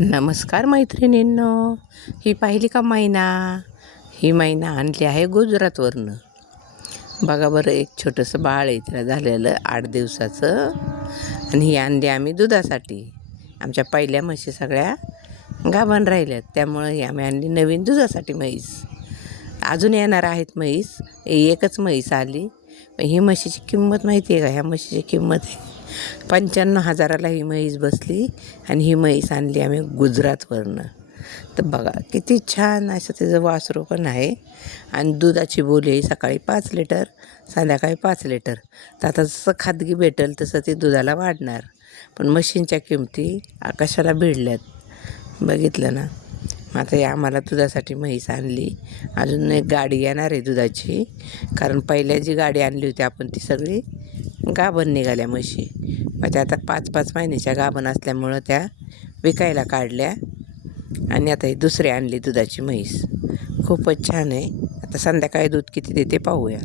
नमस्कार मैत्रिणींनो. ही पाहिली का मैना? ही मैना आणली आहे गुजरातवरनं. बघा बरं, एक छोटंसं बाळ आहे तिला झालेलं 8 दिवसाचं. आणि ही आणली आम्ही दुधासाठी. आमच्या पहिल्या म्हशी सगळ्या गाभण राहिल्यात, त्यामुळं ही आम्ही आणली नवीन दुधासाठी म्हैस. अजून येणार आहेत म्हैस. एकच म्हैस आली. ही म्हशीची किंमत माहिती आहे का? ह्या म्हशीची किंमत आहे 95,000ला ही म्हैस बसली. आणि ही म्हैस आणली आम्ही गुजरातवरनं. तर बघा किती छान असं त्याचं वासरू पण आहे. आणि दुधाची बोली आहे, सकाळी 5 लिटर, संध्याकाळी 5 लिटर. तर आता जसं खाजगी भेटेल तसं ते दुधाला वाढणार. पण म्हशींच्या किमती आकाशाला भिडल्यात, बघितलं ना. मग आता आम्हाला दुधासाठी म्हैस आणली. अजून एक गाडी येणार आहे दुधाची, कारण पहिल्या जी गाडी आणली होती आपण ती सगळी गाभण निघाल्या म्हशी. मग त्या आता 5-5 महिन्याच्या गाभण असल्यामुळं त्या विकायला काढल्या. आणि आता ही दुसरी आणली दुधाची म्हैस. खूपच छान आहे. आता संध्याकाळी दूध किती देते पाहूया.